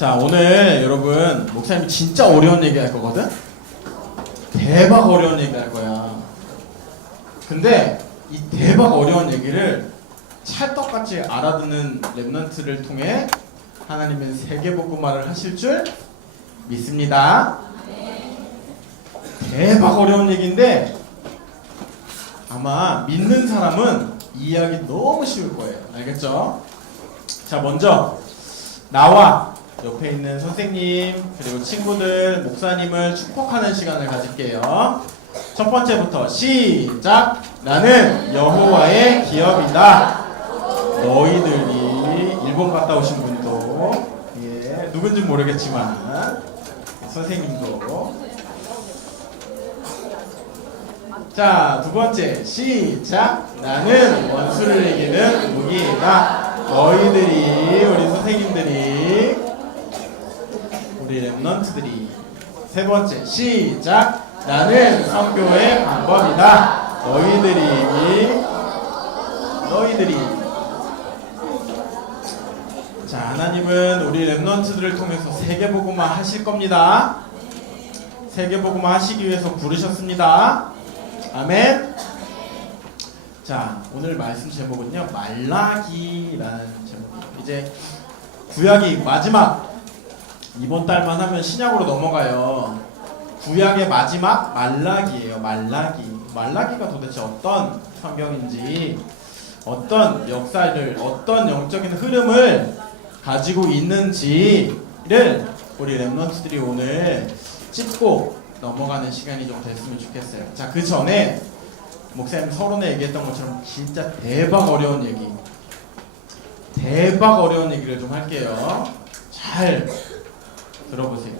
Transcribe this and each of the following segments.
자, 오늘 여러분 목사님이 진짜 어려운 얘기 할 거거든? 대박 어려운 얘기 할 거야. 근데 이 대박 어려운 얘기를 찰떡같이 알아듣는 랩넌트를 통해 하나님은 세계복음화를 하실 줄 믿습니다. 대박 어려운 얘기인데 아마 믿는 사람은 이해하기 너무 쉬울 거예요. 알겠죠? 자, 먼저 나와 옆에 있는 선생님 그리고 친구들, 목사님을 축복하는 시간을 가질게요. 첫 번째부터 시작! 나는 여호와의 기업이다. 너희들이 일본 갔다 오신 분도 누군지 모르겠지만 선생님도. 자, 두 번째 시작! 나는 원수를 이기는 무기이다. 너희들이, 우리 선생님들이, 우리 랩넌트들이. 세 번째 시작! 나는 선교의 방법이다. 너희들이. 자, 하나님은 우리 랩넌트들을 통해서 세계복음화 하실 겁니다. 세계복음화 하시기 위해서 부르셨습니다. 아멘. 자, 오늘 말씀 제목은요, 말라기라는 제목이에요. 이제 구약이 마지막, 이번 달만 하면 신약으로 넘어가요. 구약의 마지막 말라기예요. 말라기가 도대체 어떤 성경인지, 어떤 역사를, 어떤 영적인 흐름을 가지고 있는지를 우리 랩넌트들이 오늘 짚고 넘어가는 시간이 좀 됐으면 좋겠어요. 자, 그 전에 목사님 서론에 얘기했던 것처럼 진짜 대박 어려운 얘기를 좀 할게요. 잘 들어보세요.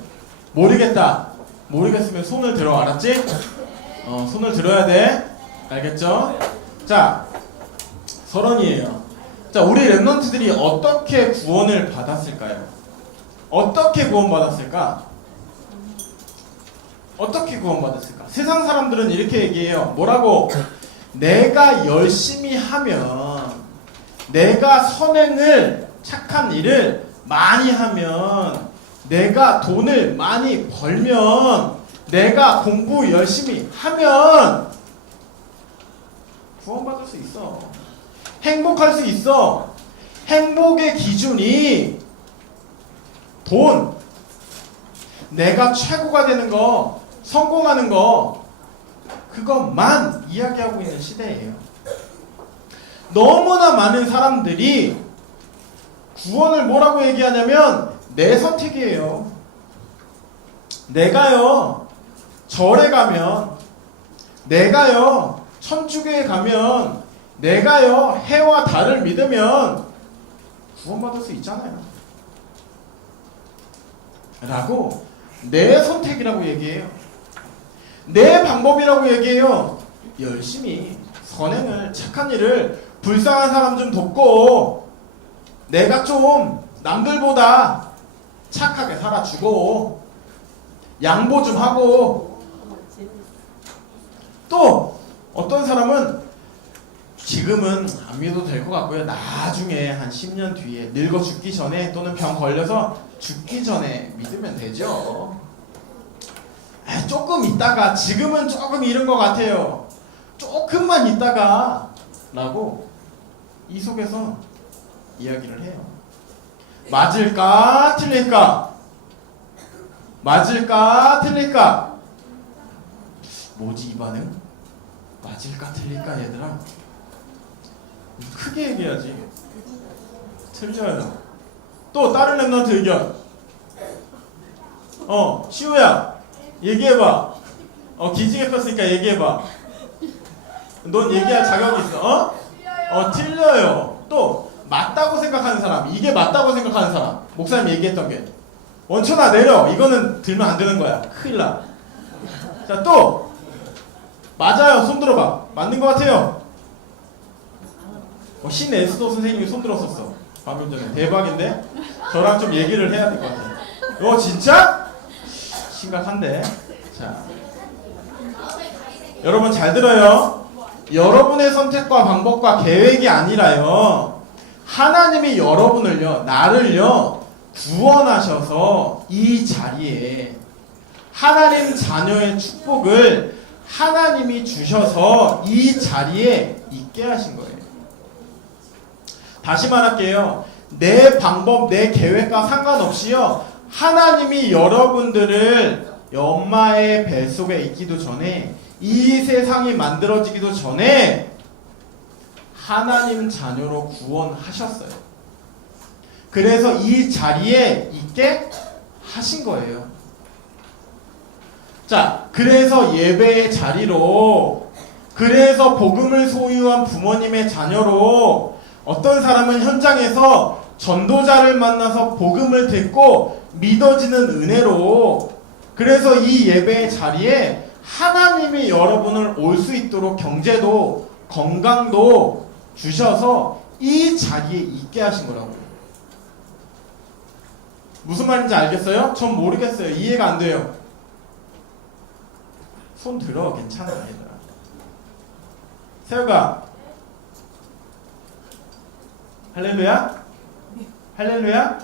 모르겠으면 손을 들어. 알았지? 손을 들어야 돼. 알겠죠? 자, 서론이에요. 자, 우리 랩넌트들이 어떻게 구원을 받았을까요? 어떻게 구원받았을까? 세상 사람들은 이렇게 얘기해요. 뭐라고? 내가 열심히 하면, 내가 선행을, 착한 일을 많이 하면, 내가 돈을 많이 벌면, 내가 공부 열심히 하면 구원받을 수 있어. 행복할 수 있어. 행복의 기준이 돈, 내가 최고가 되는 거, 성공하는 거, 그것만 이야기하고 있는 시대예요. 너무나 많은 사람들이 구원을 뭐라고 얘기하냐면 내 선택이에요. 내가요 절에 가면, 내가요 천주교에 가면, 내가요 해와 달을 믿으면 구원받을 수 있잖아요 라고 내 선택이라고 얘기해요. 내 방법이라고 얘기해요. 열심히 선행을, 착한 일을, 불쌍한 사람 좀 돕고, 내가 좀 남들보다 착하게 살아주고, 양보 좀 하고. 또 어떤 사람은 지금은 안 믿어도 될 것 같고요, 나중에 한 10년 뒤에 늙어 죽기 전에, 또는 병 걸려서 죽기 전에 믿으면 되죠. 조금 있다가, 지금은 조금 이른 것 같아요, 조금만 있다가 라고 이 속에서 이야기를 해요. 맞을까 틀릴까? 뭐지 이 반응? 맞을까 틀릴까 얘들아? 크게 얘기해야지. 틀려요. 또 다른 랩넌트 의견. 시우야 얘기해봐. 기지개 폈으니까 얘기해봐. 넌 얘기할 자격이 있어. 틀려요. 또 맞다고 생각하는 사람, 이게 맞다고 생각하는 사람, 목사님 얘기했던 게 원천아 내려, 이거는 들면 안 되는 거야, 큰일 나. 자, 또 맞아요, 손 들어봐. 맞는 것 같아요. 신에스도 선생님이 손 들었었어 방금 전에. 대박인데? 저랑 좀 얘기를 해야 될 것 같아요. 진짜? 심각한데. 자, 여러분 잘 들어요. 여러분의 선택과 방법과 계획이 아니라요, 하나님이 여러분을요, 나를요 구원하셔서 이 자리에 하나님 자녀의 축복을 하나님이 주셔서 이 자리에 있게 하신 거예요. 다시 말할게요. 내 방법, 내 계획과 상관없이요. 하나님이 여러분들을 엄마의 뱃속에 있기도 전에, 이 세상이 만들어지기도 전에 하나님 자녀로 구원하셨어요. 그래서 이 자리에 있게 하신 거예요. 자, 그래서 예배의 자리로, 그래서 복음을 소유한 부모님의 자녀로, 어떤 사람은 현장에서 전도자를 만나서 복음을 듣고 믿어지는 은혜로, 그래서 이 예배의 자리에 하나님이 여러분을 올 수 있도록 경제도 건강도 주셔서 이 자리에 있게 하신 거라고요. 무슨 말인지 알겠어요? 전 모르겠어요. 이해가 안 돼요. 손 들어. 괜찮아 얘들아. 세우가 할렐루야? 할렐루야?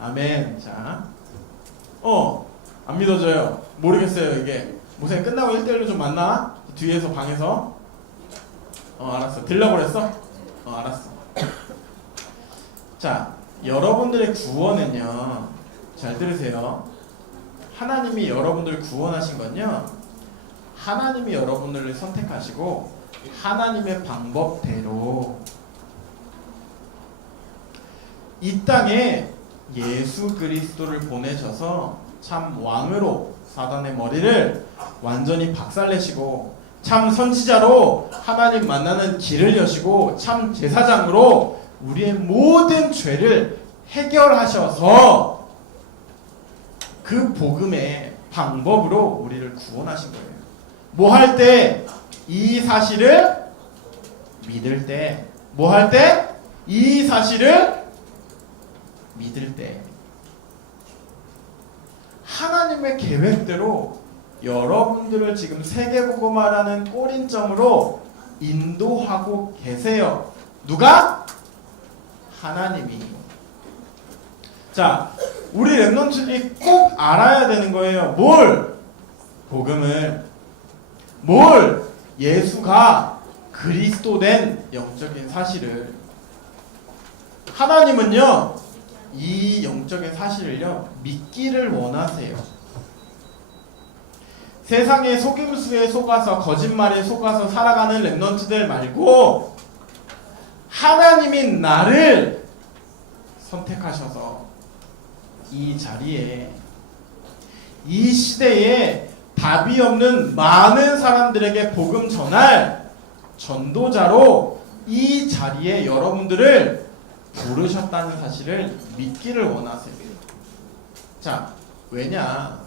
아멘. 자, 안 믿어져요. 모르겠어요. 이게 모세 끝나고 1대1로 좀 만나? 뒤에서 방에서. 알았어. 들려고 그랬어? 알았어. 자, 여러분들의 구원은요, 잘 들으세요. 하나님이 여러분들을 구원하신 건요, 하나님이 여러분들을 선택하시고 하나님의 방법대로 이 땅에 예수 그리스도를 보내셔서 참 왕으로 사단의 머리를 완전히 박살내시고, 참 선지자로 하나님 만나는 길을 여시고, 참 제사장으로 우리의 모든 죄를 해결하셔서 그 복음의 방법으로 우리를 구원하신 거예요. 뭐 할 때? 이 사실을 믿을 때. 뭐 할 때? 이 사실을 믿을 때. 하나님의 계획대로 여러분들을 지금 세계복음화라는 꼬린점으로 인도하고 계세요. 누가? 하나님이. 자, 우리 랩런트들이 꼭 알아야 되는 거예요. 뭘? 복음을. 뭘? 예수가 그리스도 된 영적인 사실을. 하나님은요, 이 영적인 사실을요, 믿기를 원하세요. 세상의 속임수에 속아서, 거짓말에 속아서 살아가는 랩런트들 말고 하나님이 나를 선택하셔서 이 자리에, 이 시대에 답이 없는 많은 사람들에게 복음 전할 전도자로 이 자리에 여러분들을 부르셨다는 사실을 믿기를 원하세요. 자, 왜냐?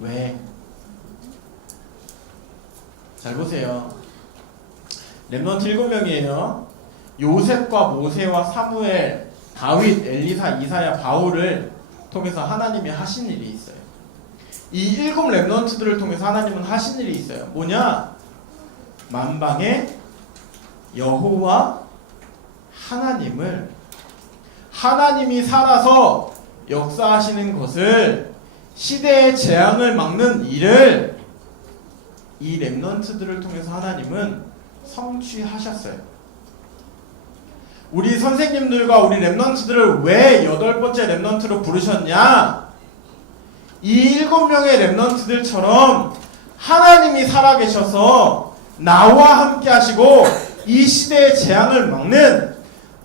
왜? 잘 보세요. 렘넌트 7명이에요. 요셉과 모세와 사무엘, 다윗, 엘리사, 이사야, 바울을 통해서 하나님이 하신 일이 있어요. 이 7 렘넌트들을 통해서 하나님은 하신 일이 있어요. 뭐냐? 만방의 여호와 하나님을, 하나님이 살아서 역사하시는 것을, 시대의 재앙을 막는 일을 이 렘넌트들을 통해서 하나님은 성취하셨어요. 우리 선생님들과 우리 렘넌트들을 왜 8번째 렘넌트로 부르셨냐? 이 7명의 렘넌트들처럼 하나님이 살아계셔서 나와 함께 하시고 이 시대의 재앙을 막는,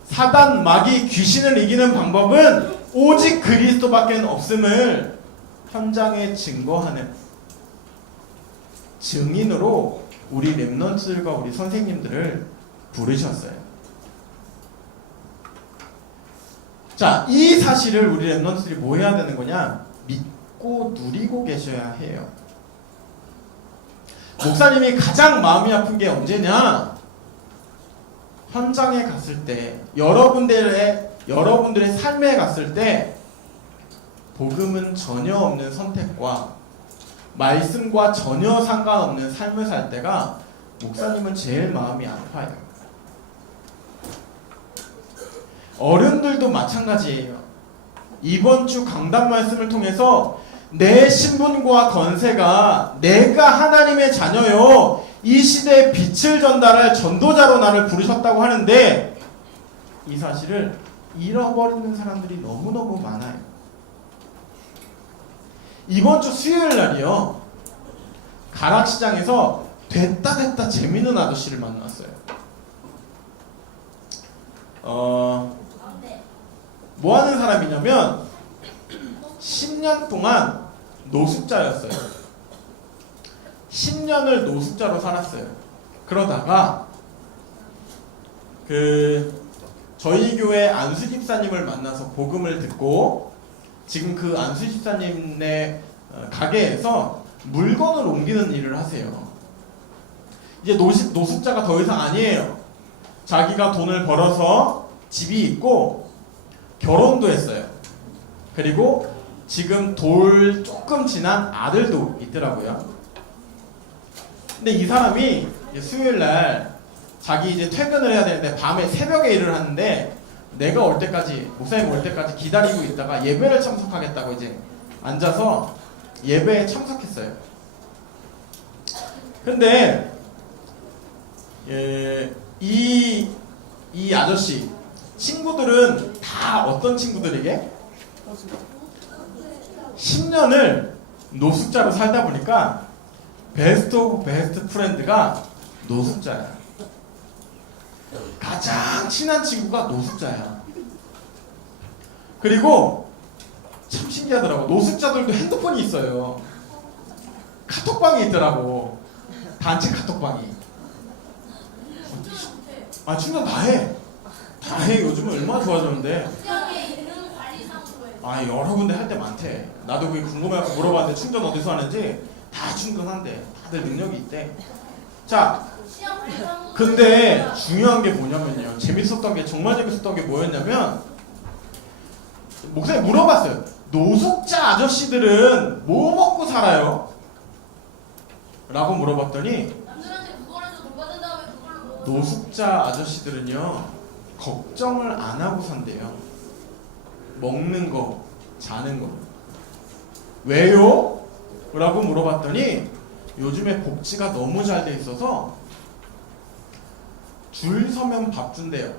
사단, 마귀, 귀신을 이기는 방법은 오직 그리스도밖에 없음을 현장에 증거하는 증인으로 우리 렘넌트들과 우리 선생님들을 부르셨어요. 자, 이 사실을 우리 렘넌트들이 뭐 해야 되는 거냐? 믿고 누리고 계셔야 해요. 목사님이 가장 마음이 아픈 게 언제냐? 현장에 갔을 때, 여러분들의 삶에 갔을 때 복음은 전혀 없는 선택과 말씀과 전혀 상관없는 삶을 살 때가 목사님은 제일 마음이 아파요. 어른들도 마찬가지예요. 이번 주 강단 말씀을 통해서 내 신분과 권세가 내가 하나님의 자녀요 이 시대에 빛을 전달할 전도자로 나를 부르셨다고 하는데 이 사실을 잃어버리는 사람들이 너무너무 많아요. 이번 주 수요일 날이요 가락시장에서 됐다 재밌는 아저씨를 만났어요. 뭐 하는 사람이냐면 10년 동안 노숙자였어요. 10년을 노숙자로 살았어요. 그러다가 저희 교회 안수 집사님을 만나서 복음을 듣고 지금 그 안수 집사님네 가게에서 물건을 옮기는 일을 하세요. 이제 노숙자가 더 이상 아니에요. 자기가 돈을 벌어서 집이 있고 결혼도 했어요. 그리고 지금 돌 조금 지난 아들도 있더라고요. 근데 이 사람이 수요일 날 자기 이제 퇴근을 해야 되는데 밤에 새벽에 일을 하는데 내가 올 때까지 목사님 올 때까지 기다리고 있다가 예배를 참석하겠다고 이제 앉아서 예배에 참석했어요. 근데 이 아저씨 친구들은 다 어떤 친구들에게 10년을 노숙자로 살다 보니까 베스트 오브 베스트 프렌드가 노숙자야. 가장 친한 친구가 노숙자야. 그리고 참 신기하더라고. 노숙자들도 핸드폰이 있어요. 카톡방이 있더라고. 단체 카톡방이. 아 충전 다 해. 다 해. 요즘은 얼마나 좋아졌는데. 아 여러 군데 할 때 많대. 나도 그게 궁금해서 물어봤는데 충전 어디서 하는지 다 충전한대. 다들 능력이 있대. 자, 근데 중요한 게 뭐냐면요. 재밌었던 게 정말 재밌었던 게 뭐였냐면 목사님 물어봤어요. 노숙자 아저씨들은 뭐 먹고 살아요? 라고 물어봤더니 노숙자 아저씨들은요 걱정을 안 하고 산대요. 먹는 거, 자는 거. 왜요? 라고 물어봤더니 요즘에 복지가 너무 잘 돼 있어서 줄 서면 밥 준대요.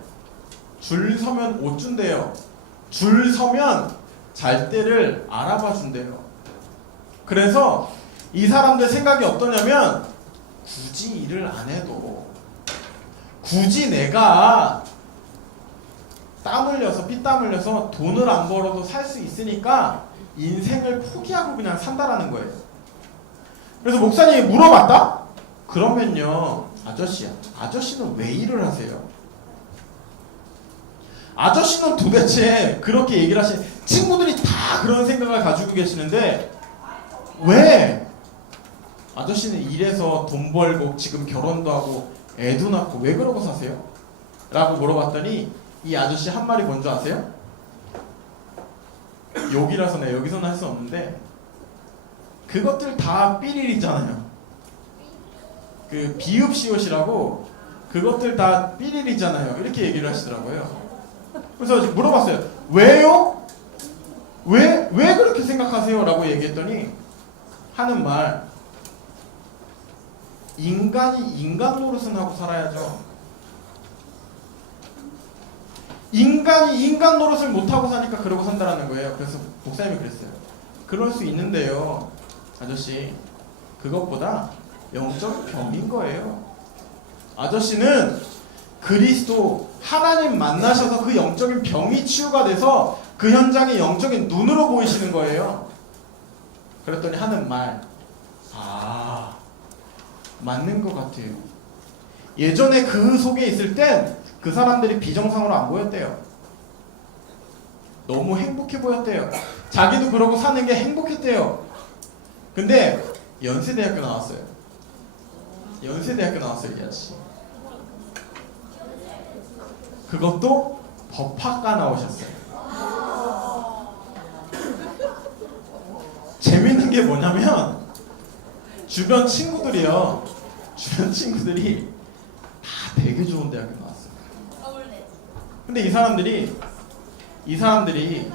줄 서면 옷 준대요. 줄 서면 잘 때를 알아봐 준대요. 그래서 이 사람들 생각이 어떠냐면 굳이 일을 안 해도 굳이 내가 땀 흘려서 피땀 흘려서 돈을 안 벌어도 살 수 있으니까 인생을 포기하고 그냥 산다라는 거예요. 그래서 목사님이 물어봤다? 그러면요 아저씨야, 아저씨는 왜 일을 하세요? 아저씨는 도대체 그렇게 얘기를 하신 친구들이 다 그런 생각을 가지고 계시는데 왜 아저씨는 일해서 돈 벌고 지금 결혼도 하고 애도 낳고 왜 그러고 사세요? 라고 물어봤더니 이 아저씨 한 말이 뭔지 아세요? 욕이라서 내가 여기서는 할 수 없는데 그것들 다 삐릴이잖아요. 그 비읍시옷이라고 그것들 다 삐릴이잖아요. 이렇게 얘기를 하시더라고요. 그래서 물어봤어요. 왜요? 왜 그렇게 생각하세요? 라고 얘기했더니 하는 말, 인간이 인간 노릇은 하고 살아야죠. 인간이 인간 노릇을 못하고 사니까 그러고 산다라는 거예요. 그래서 목사님이 그랬어요. 그럴 수 있는데요 아저씨, 그것보다 영적 병인 거예요. 아저씨는 그리스도 하나님 만나셔서 그 영적인 병이 치유가 돼서 그 현장이 영적인 눈으로 보이시는 거예요. 그랬더니 하는 말, 아 맞는 것 같아요. 예전에 그 속에 있을 땐 그 사람들이 비정상으로 안 보였대요. 너무 행복해 보였대요. 자기도 그러고 사는 게 행복했대요. 근데 연세대학교 나왔어요. 연세대학교 나왔어요 이 아저씨. 그것도 법학과 나오셨어요. 재밌는 게 뭐냐면 주변 친구들이요, 주변 친구들이 다 되게 좋은 대학교 나왔어요. 근데 이 사람들이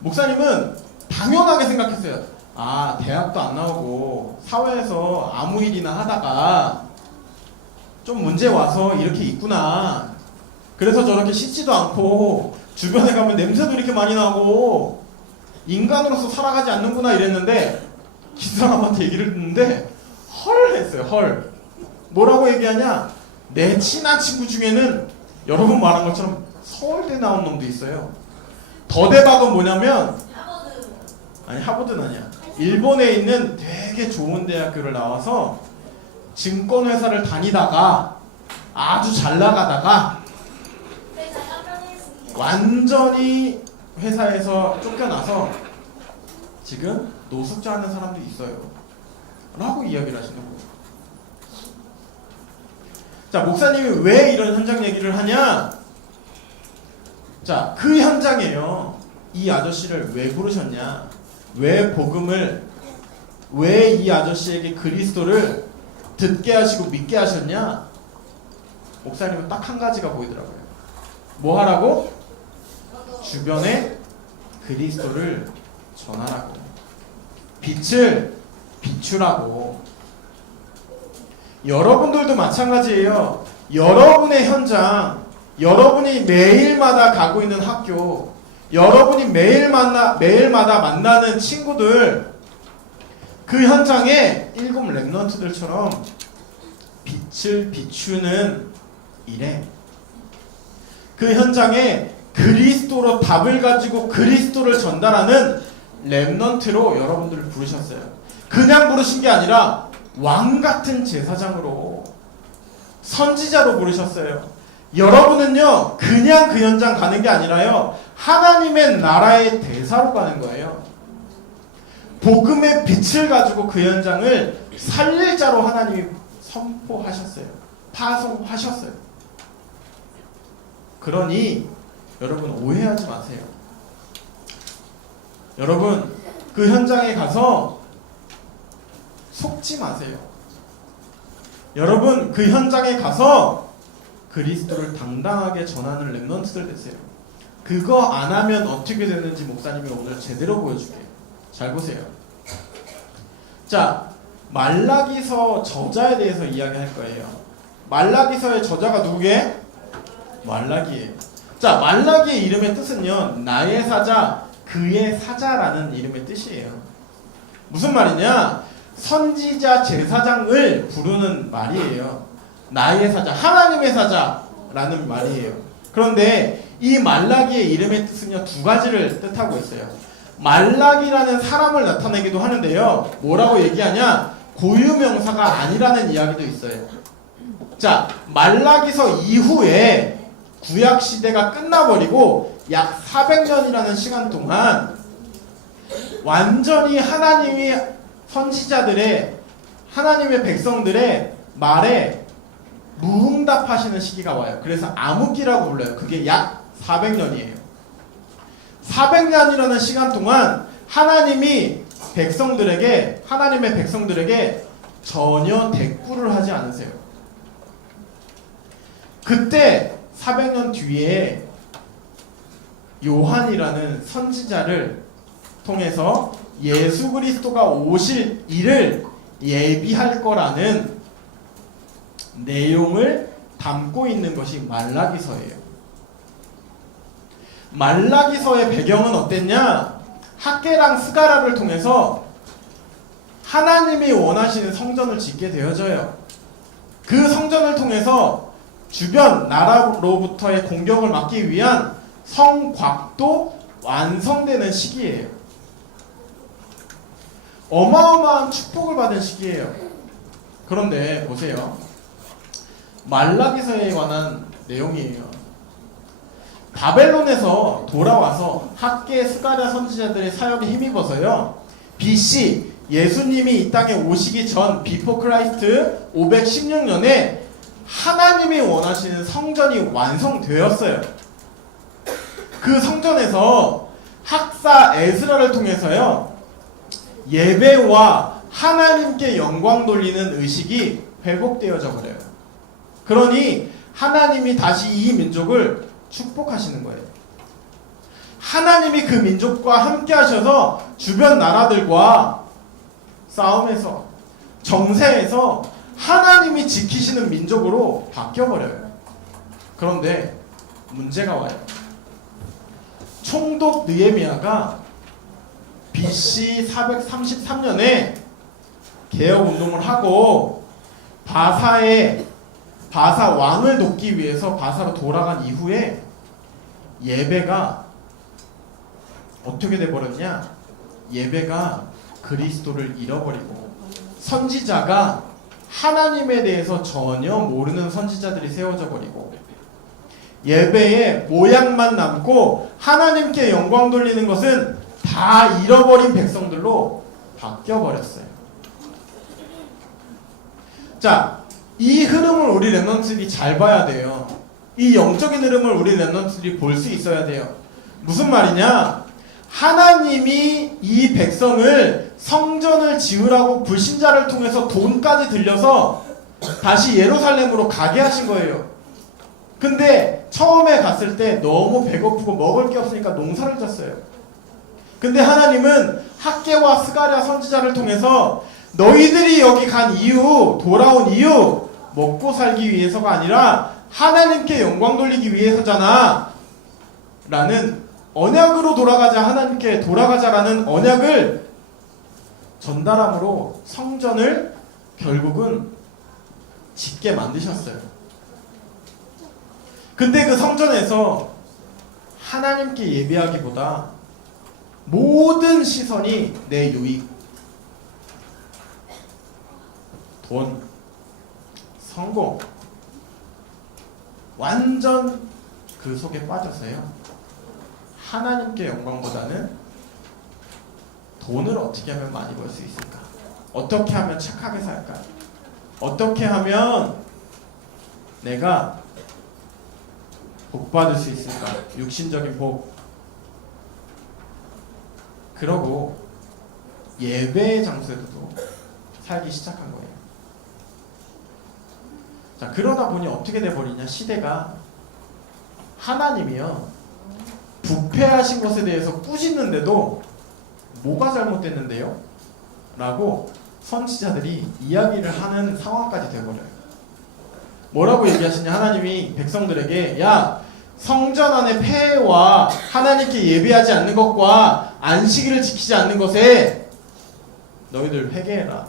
목사님은 당연하게 생각했어요. 아, 대학도 안 나오고 사회에서 아무 일이나 하다가 좀 문제 와서 이렇게 있구나. 그래서 저렇게 씻지도 않고 주변에 가면 냄새도 이렇게 많이 나고 인간으로서 살아가지 않는구나 이랬는데 그 사람한테 얘기를 듣는데 헐 했어요. 헐. 뭐라고 얘기하냐? 내 친한 친구 중에는 여러분 말한 것처럼 서울대 나온 놈도 있어요. 더 대박은 뭐냐면 아니 하버드는 아니야. 일본에 있는 되게 좋은 대학교를 나와서 증권회사를 다니다가 아주 잘 나가다가 완전히 회사에서 쫓겨나서 지금 노숙자 하는 사람도 있어요. 라고 이야기를 하시는 거예요. 자, 목사님이 왜 이런 현장 얘기를 하냐? 자, 그 현장에요. 이 아저씨를 왜 부르셨냐? 왜 복음을, 왜 이 아저씨에게 그리스도를 듣게 하시고 믿게 하셨냐? 목사님은 딱 한 가지가 보이더라고요. 뭐 하라고? 주변에 그리스도를 전하라고. 빛을 비추라고. 여러분들도 마찬가지예요. 여러분의 현장, 여러분이 매일마다 가고 있는 학교, 여러분이 매일마다 만나는 친구들, 그 현장에 일곱 렘넌트들처럼 빛을 비추는 일에 그 현장에 그리스도로 답을 가지고 그리스도를 전달하는 렘넌트로 여러분들을 부르셨어요. 그냥 부르신 게 아니라 왕같은 제사장으로 선지자로 부르셨어요. 여러분은요 그냥 그 현장 가는 게 아니라요 하나님의 나라의 대사로 가는 거예요. 복음의 빛을 가지고 그 현장을 살릴 자로 하나님이 선포하셨어요. 파송하셨어요. 그러니 여러분 오해하지 마세요. 여러분 그 현장에 가서 속지 마세요. 여러분 그 현장에 가서 그리스도를 당당하게 전하는 렘넌트들 되세요. 그거 안 하면 어떻게 되는지 목사님이 오늘 제대로 보여줄게요. 잘 보세요. 자, 말라기서 저자에 대해서 이야기할 거예요. 말라기서의 저자가 누구게? 말라기예요. 자, 말라기의 이름의 뜻은요 나의 사자, 그의 사자라는 이름의 뜻이에요. 무슨 말이냐? 선지자 제사장을 부르는 말이에요. 나의 사자, 하나님의 사자라는 말이에요. 그런데 이 말라기의 이름의 뜻은요 두 가지를 뜻하고 있어요. 말라기라는 사람을 나타내기도 하는데요 뭐라고 얘기하냐? 고유명사가 아니라는 이야기도 있어요. 자, 말라기서 이후에 구약시대가 끝나버리고 약 400년이라는 시간 동안 완전히 하나님이 선지자들의, 하나님의 백성들의 말에 무응답하시는 시기가 와요. 그래서 암흑기라고 불러요. 그게 약 400년이에요. 400년이라는 시간 동안 하나님이 백성들에게, 하나님의 백성들에게 전혀 대꾸를 하지 않으세요. 그때 400년 뒤에 요한이라는 선지자를 통해서 예수 그리스도가 오실 일을 예비할 거라는 내용을 담고 있는 것이 말라기서예요. 말라기서의 배경은 어땠냐? 학개랑 스가랴를 통해서 하나님이 원하시는 성전을 짓게 되어져요. 그 성전을 통해서 주변 나라로부터의 공격을 막기 위한 성곽도 완성되는 시기예요. 어마어마한 축복을 받은 시기예요. 그런데 보세요. 말라기서에 관한 내용이에요. 바벨론에서 돌아와서 학개 스가랴 선지자들의 사역에 힘입어서요. BC 예수님이 이 땅에 오시기 전 비포 크라이스트 516년에 하나님이 원하시는 성전이 완성되었어요. 그 성전에서 학사 에스라를 통해서요. 예배와 하나님께 영광 돌리는 의식이 회복되어져 버려요. 그러니 하나님이 다시 이 민족을 축복하시는 거예요. 하나님이 그 민족과 함께 하셔서 주변 나라들과 싸움에서 정세에서 하나님이 지키시는 민족으로 바뀌어버려요. 그런데 문제가 와요. 총독 느헤미야가 BC 433년에 개혁운동을 하고 바사 왕을 돕기 위해서 바사로 돌아간 이후에 예배가 어떻게 돼버렸냐? 예배가 그리스도를 잃어버리고 선지자가 하나님에 대해서 전혀 모르는 선지자들이 세워져 버리고 예배의 모양만 남고 하나님께 영광 돌리는 것은 다 잃어버린 백성들로 바뀌어버렸어요. 자, 이 흐름을 우리 렘넌트들이 잘 봐야 돼요. 이 영적인 흐름을 우리 렘넌트들이 볼 수 있어야 돼요. 무슨 말이냐? 하나님이 이 백성을 성전을 지으라고 불신자를 통해서 돈까지 들려서 다시 예루살렘으로 가게 하신 거예요. 근데 처음에 갔을 때 너무 배고프고 먹을 게 없으니까 농사를 졌어요. 근데 하나님은 학개와 스가랴 선지자를 통해서 너희들이 여기 간 이유, 돌아온 이유, 먹고 살기 위해서가 아니라 하나님께 영광 돌리기 위해서잖아 라는 언약으로 돌아가자, 하나님께 돌아가자라는 언약을 전달함으로 성전을 결국은 짓게 만드셨어요. 근데 그 성전에서 하나님께 예배하기보다 모든 시선이 내 유익, 돈, 성공, 완전 그 속에 빠져서요. 하나님께 영광보다는 돈을 어떻게 하면 많이 벌 수 있을까? 어떻게 하면 착하게 살까? 어떻게 하면 내가 복 받을 수 있을까? 육신적인 복. 그러고 예배의 장소에도 살기 시작한 거예요. 자, 그러다 보니 어떻게 돼버리냐? 시대가 하나님이요 부패하신 것에 대해서 꾸짖는데도 뭐가 잘못됐는데요? 라고 선지자들이 이야기를 하는 상황까지 돼버려요. 뭐라고 얘기하시냐? 하나님이 백성들에게 야, 성전 안의 폐해와 하나님께 예배하지 않는 것과 안식일을 지키지 않는 것에 너희들 회개해라.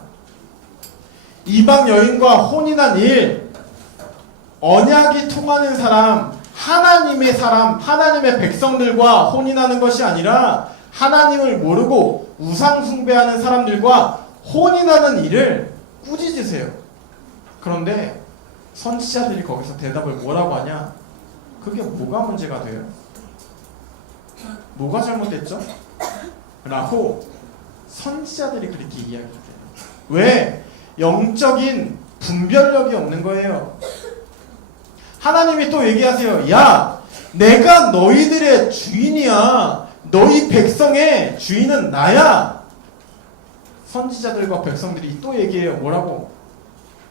이방 여인과 혼인한 일, 언약이 통하는 사람, 하나님의 사람, 하나님의 백성들과 혼인하는 것이 아니라 하나님을 모르고 우상 숭배하는 사람들과 혼인하는 일을 꾸짖으세요. 그런데 선지자들이 거기서 대답을 뭐라고 하냐? 그게 뭐가 문제가 돼요? 뭐가 잘못됐죠? 라고 선지자들이 그렇게 이야기해요. 왜? 영적인 분별력이 없는 거예요. 하나님이 또 얘기하세요. 야, 내가 너희들의 주인이야. 너희 백성의 주인은 나야. 선지자들과 백성들이 또 얘기해요. 뭐라고?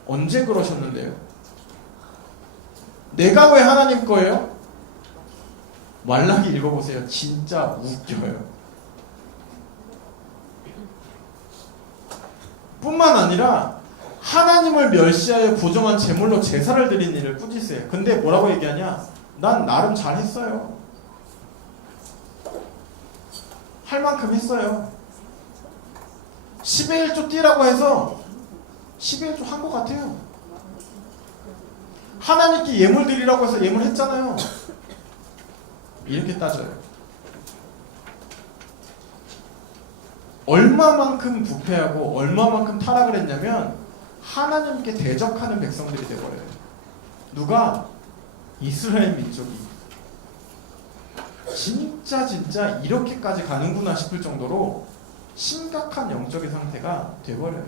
언제 그러셨는데요? 내가 왜 하나님 거예요? 말라기 읽어보세요. 진짜 웃겨요. 뿐만 아니라 하나님을 멸시하여 부정한 제물로 제사를 드린 일을 꾸짖으세요. 근데 뭐라고 얘기하냐? 난 나름 잘했어요. 할 만큼 했어요. 10의 1조 띠라고 해서 10의 1조 한 것 같아요. 하나님께 예물 드리라고 해서 예물 했잖아요. 이렇게 따져요. 얼마만큼 부패하고 얼마만큼 타락을 했냐면 하나님께 대적하는 백성들이 되어버려요. 누가? 이스라엘 민족이. 진짜 이렇게까지 가는구나 싶을 정도로 심각한 영적인 상태가 되어버려요.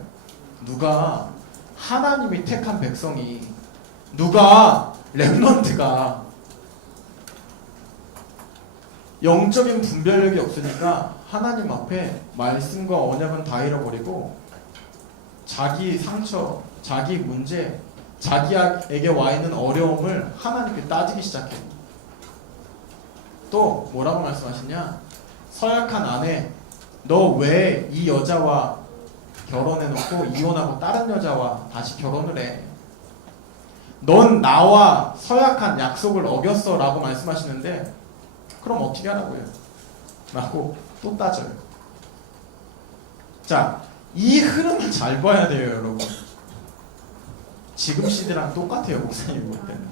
누가? 하나님이 택한 백성이, 누가? 렘넌트가 영적인 분별력이 없으니까 하나님 앞에 말씀과 언약은 다 잃어버리고 자기 상처, 자기 문제, 자기에게 와 있는 어려움을 하나님께 따지기 시작해요. 또 뭐라고 말씀하시냐? 서약한 아내, 너 왜 이 여자와 결혼해놓고 이혼하고 다른 여자와 다시 결혼을 해? 넌 나와 서약한 약속을 어겼어 라고 말씀하시는데 그럼 어떻게 하라고요? 라고 또 따져요. 자, 이 흐름을 잘 봐야 돼요, 여러분. 지금 시대랑 똑같아요, 목사님 볼 때는.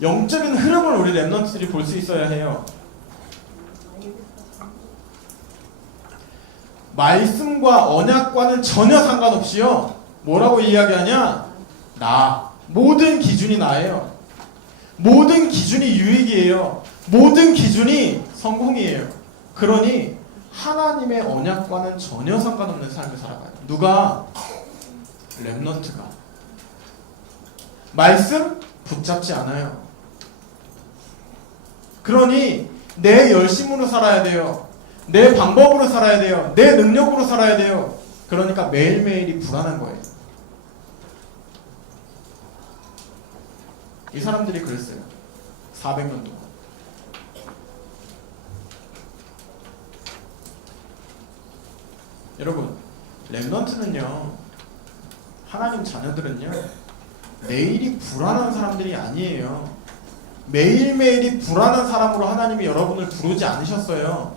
영적인 흐름을 우리 랩런트들이 볼 수 있어야 해요. 말씀과 언약과는 전혀 상관없이요. 뭐라고 이야기하냐? 나. 모든 기준이 나예요. 모든 기준이 유익이에요. 모든 기준이 성공이에요. 그러니 하나님의 언약과는 전혀 상관없는 삶을 살아가요. 누가? 랩런트가. 말씀 붙잡지 않아요. 그러니 내 열심으로 살아야 돼요. 내 방법으로 살아야 돼요. 내 능력으로 살아야 돼요. 그러니까 매일매일이 불안한 거예요. 이 사람들이 그랬어요. 400년 동안. 여러분, 랩런트는요, 하나님 자녀들은요, 내일이 불안한 사람들이 아니에요. 매일매일이 불안한 사람으로 하나님이 여러분을 부르지 않으셨어요.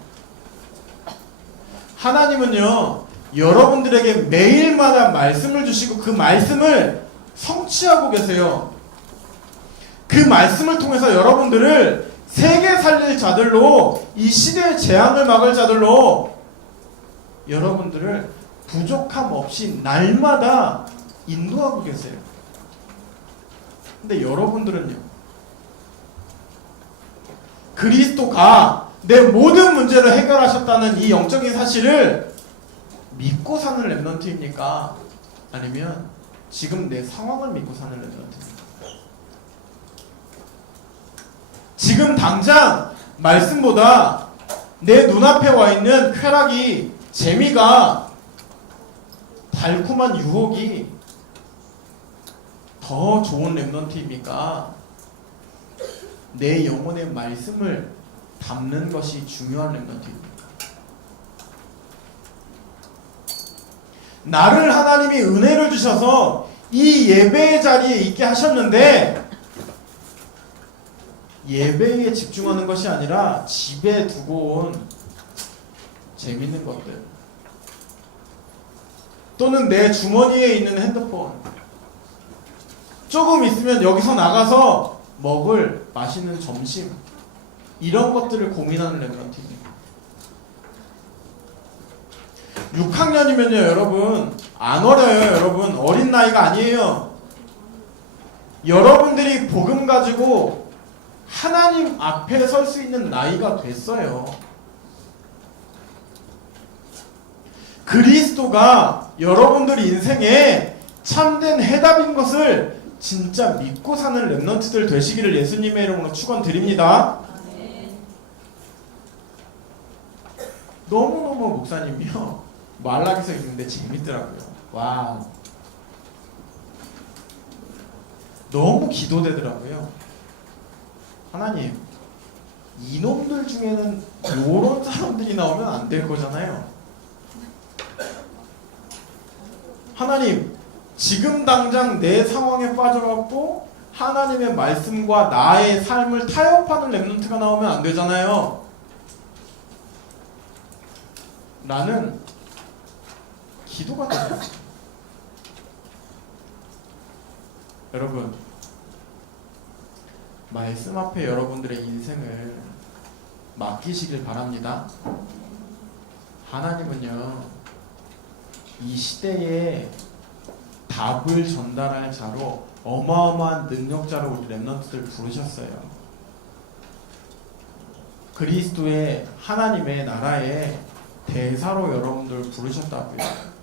하나님은요, 여러분들에게 매일마다 말씀을 주시고 그 말씀을 성취하고 계세요. 그 말씀을 통해서 여러분들을 세계 살릴 자들로, 이 시대의 재앙을 막을 자들로 여러분들을 부족함 없이 날마다 인도하고 계세요. 근데 여러분들은요, 그리스도가 내 모든 문제를 해결하셨다는 이 영적인 사실을 믿고 사는 랩런트입니까? 아니면 지금 내 상황을 믿고 사는 랩런트입니까? 지금 당장 말씀보다 내 눈앞에 와 있는 쾌락이, 재미가, 달콤한 유혹이 더 좋은 랩런트입니까? 내 영혼의 말씀을 담는 것이 중요한 랩런트입니까? 나를 하나님이 은혜를 주셔서 이 예배의 자리에 있게 하셨는데 예배에 집중하는 것이 아니라 집에 두고 온 재밌는 것들, 또는 내 주머니에 있는 핸드폰, 조금 있으면 여기서 나가서 먹을 맛있는 점심, 이런 것들을 고민하는 랩런트입니다. 6학년이면요 여러분 안 어려요. 여러분 어린 나이가 아니에요. 여러분들이 복음 가지고 하나님 앞에 설 수 있는 나이가 됐어요. 그리스도가 여러분들 인생에 참된 해답인 것을 진짜 믿고 사는 랩런트들 되시기를 예수님의 이름으로 축원드립니다. 너무너무 목사님이요 말라기서 읽는데 재밌더라고요. 와, 너무 기도되더라고요. 하나님, 이놈들 중에는 요런 사람들이 나오면 안 될 거잖아요. 하나님, 지금 당장 내 상황에 빠져갖고 하나님의 말씀과 나의 삶을 타협하는 랩런트가 나오면 안 되잖아요. 라는 기도가 되죠. 여러분, 말씀 앞에 여러분들의 인생을 맡기시길 바랍니다. 하나님은요, 이 시대에 답을 전달할 자로 어마어마한 능력자로 우리 랩런트들 부르셨어요. 그리스도의 하나님의 나라에 대사로 여러분들 부르셨다고요.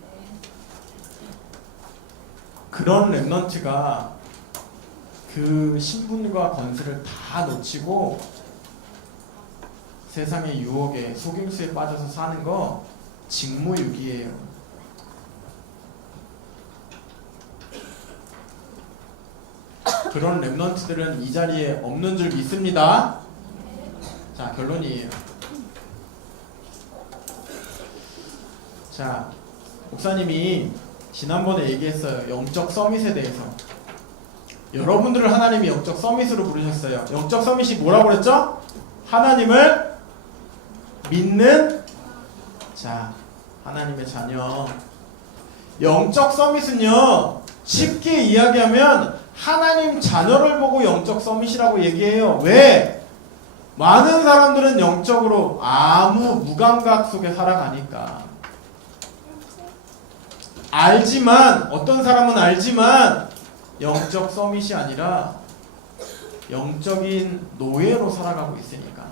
그런 랩런트가 그 신분과 권세를 다 놓치고 세상의 유혹에 속임수에 빠져서 사는 거 직무유기예요. 그런 렘넌트들은 이 자리에 없는 줄 믿습니다. 자, 결론이에요. 자, 목사님이 지난번에 얘기했어요. 영적 서밋에 대해서. 여러분들을 하나님이 영적 서밋으로 부르셨어요. 영적 서밋이 뭐라고 그랬죠? 하나님을 믿는 자, 하나님의 자녀. 영적 서밋은요, 쉽게 이야기하면 하나님 자녀를 보고 영적 서밋이라고 얘기해요. 왜? 많은 사람들은 영적으로 아무 무감각 속에 살아가니까. 알지만, 어떤 사람은 알지만 영적 서밋이 아니라 영적인 노예로 살아가고 있으니까.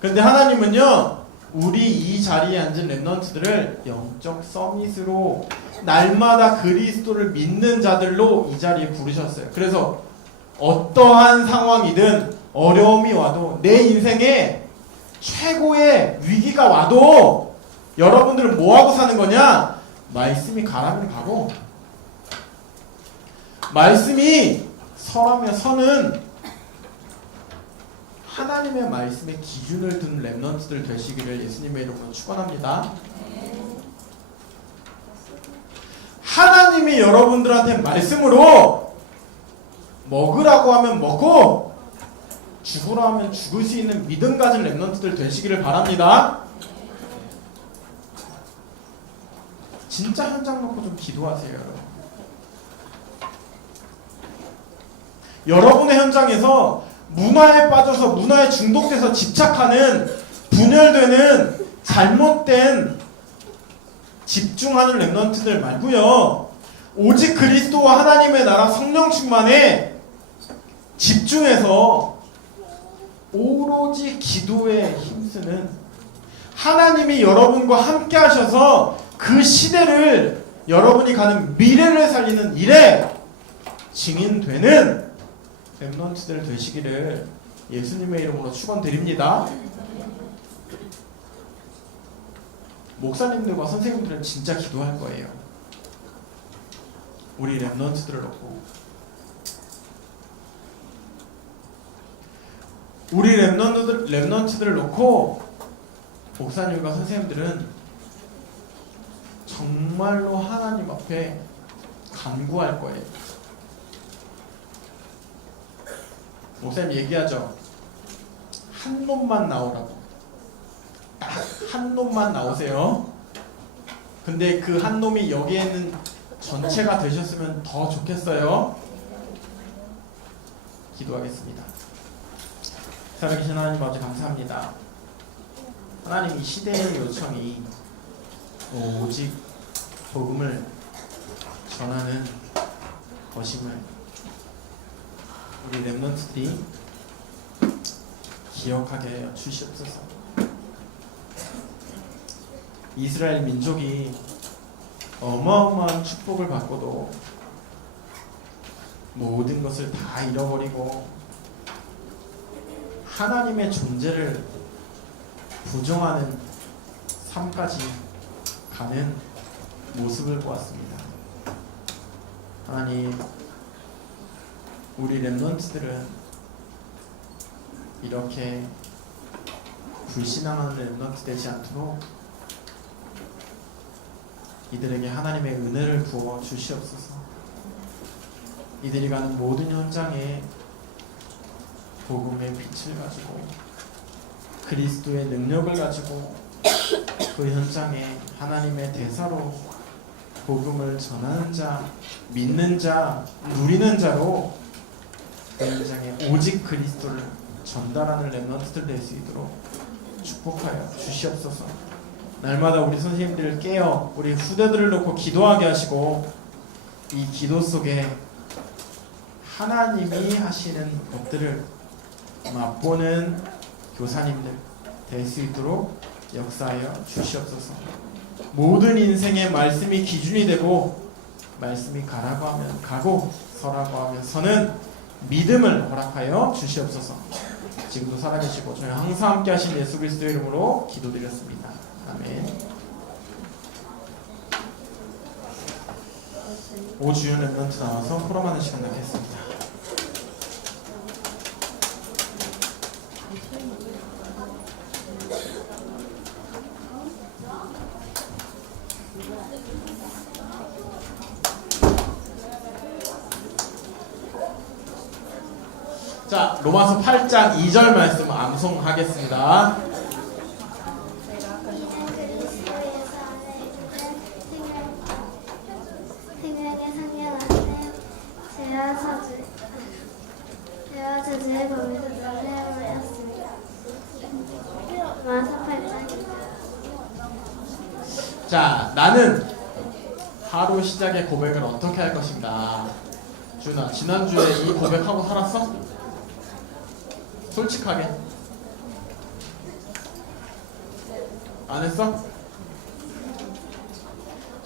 그런데 하나님은요, 우리 이 자리에 앉은 렘넌트들을 영적 서밋으로 날마다 그리스도를 믿는 자들로 이 자리에 부르셨어요. 그래서 어떠한 상황이든 어려움이 와도 내 인생에 최고의 위기가 와도 여러분들은 뭐하고 사는 거냐? 말씀이 가라면 가고 말씀이 서라면 서는 하나님의 말씀의 기준을 둔 렘넌트들 되시기를 예수님의 이름으로 축원합니다. 하나님이 여러분들한테 말씀으로 먹으라고 하면 먹고 죽으라 하면 죽을 수 있는 믿음 가진 렘넌트들 되시기를 바랍니다. 진짜 현장 놓고 좀 기도하세요, 여러분. 여러분의 현장에서 문화에 빠져서 문화에 중독돼서 집착하는 분열되는 잘못된 집중하는 렘넌트들 말고요. 오직 그리스도와 하나님의 나라 성령 충만에 집중해서 오로지 기도에 힘쓰는 하나님이 여러분과 함께 하셔서 그 시대를 여러분이 가는 미래를 살리는 일에 증인되는 렘넌트들 되시기를 예수님의 이름으로 축원드립니다. 목사님들과 선생님들은 진짜 기도할 거예요. 우리 렘넌트들을 놓고 우리 렘넌트들을 놓고 목사님과 선생님들은 정말로 하나님 앞에 간구할 거예요. 목사님 얘기하죠. 한 놈만 나오라고. 딱 한 놈만 나오세요. 근데 그 한 놈이 여기에 있는 전체가 되셨으면 더 좋겠어요. 기도하겠습니다. 살아계신 하나님 아버지 감사합니다. 하나님 이 시대의 요청이 오직 복음을 전하는 것임을 우리 렘넌트들이 기억하게 하여 주시옵소서. 이스라엘 민족이 어마어마한 축복을 받고도 모든 것을 다 잃어버리고 하나님의 존재를 부정하는 삶까지 가는 모습을 보았습니다. 하나님, 우리 렘넌트들은 이렇게 불신앙하는 렘넌트 되지 않도록 이들에게 하나님의 은혜를 부어 주시옵소서. 이들이 가는 모든 현장에 복음의 빛을 가지고 그리스도의 능력을 가지고 그 현장에 하나님의 대사로 복음을 전하는 자, 믿는 자, 누리는 자로 그 현장에 오직 그리스도를 전달하는 렘넌트들 될 수 있도록 축복하여 주시옵소서. 날마다 우리 선생님들을 깨어 우리 후대들을 놓고 기도하게 하시고 이 기도 속에 하나님이 하시는 것들을 맛보는 교사님들 될 수 있도록 역사하여 주시옵소서. 모든 인생의 말씀이 기준이 되고 말씀이 가라고 하면 가고 서라고 하면 서는 믿음을 허락하여 주시옵소서. 지금도 살아계시고 저희 항상 함께 하신 예수 그리스도의 이름으로 기도드렸습니다. 아멘. 오주연 렘넌트 나와서 포럼하는 시간 갖겠습니다. 로마서 8장 2절 말씀 암송하겠습니다. 생명의 상관한데 죄와 저주의 범위도 세워버렸습니다. 로마서 8장. 자, 나는 하루 시작의 고백을 어떻게 할 것인가. 준아, 지난주에 이 고백하고 살았어? 솔직하게 안 했어?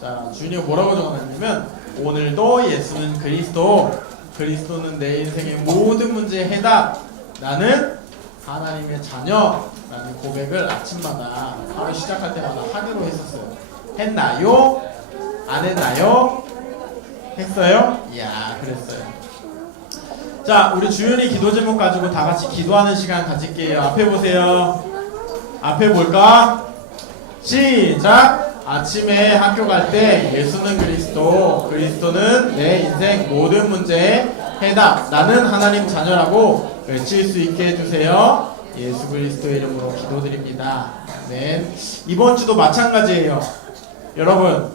자, 준이가 뭐라고 적어놨냐면 오늘도 예수는 그리스도, 그리스도는 내 인생의 모든 문제의 해답, 나는 하나님의 자녀라는 고백을 아침마다 하루 시작할 때마다 하기로 했었어요. 했나요? 안 했나요? 했어요? 이야, 그랬어요. 자, 우리 주윤이 기도 제목 가지고 다 같이 기도하는 시간 가질게요. 앞에 보세요. 앞에 볼까? 시작! 아침에 학교 갈 때 예수는 그리스도, 그리스도는 내 인생 모든 문제의 해답, 나는 하나님 자녀라고 외칠 수 있게 해주세요. 예수 그리스도의 이름으로 기도드립니다. 아멘. 이번 주도 마찬가지예요. 여러분,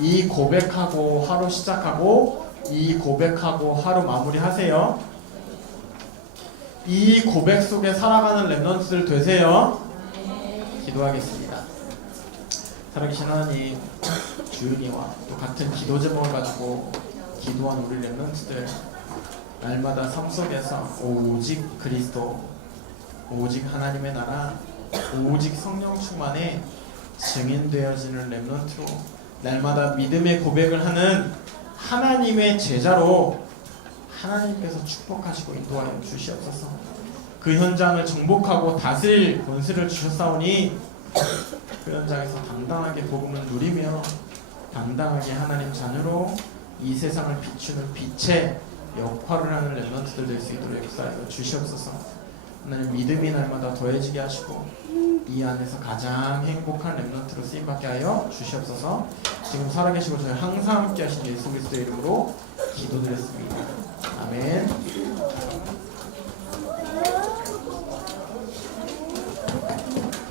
이 고백하고 하루 시작하고 이 고백하고 하루 마무리하세요. 이 고백 속에 살아가는 렘넌트들 되세요. 기도하겠습니다. 살아계신 하나님, 주윤이와 또 같은 기도 제목을 가지고 기도한 우리 렘넌트들, 날마다 삶 속에서 오직 그리스도, 오직 하나님의 나라, 오직 성령 충만에 증인되어지는 렘넌트로 날마다 믿음의 고백을 하는 하나님의 제자로 하나님께서 축복하시고 인도하여 주시옵소서. 그 현장을 정복하고 다스릴 권세를 주셨사오니 그 현장에서 당당하게 복음을 누리며 당당하게 하나님 자녀로 이 세상을 비추는 빛의 역할을 하는 렘넌트들 될 수 있도록 역사하여 주시옵소서. 하나님, 믿음이 날마다 더해지게 하시고 이 안에서 가장 행복한 렘넌트로 쓰임받게 하여 주시옵소서. 지금 살아계시고 저희 항상 함께 하신 예수 그리스도의 이름으로 기도드렸습니다. 아멘.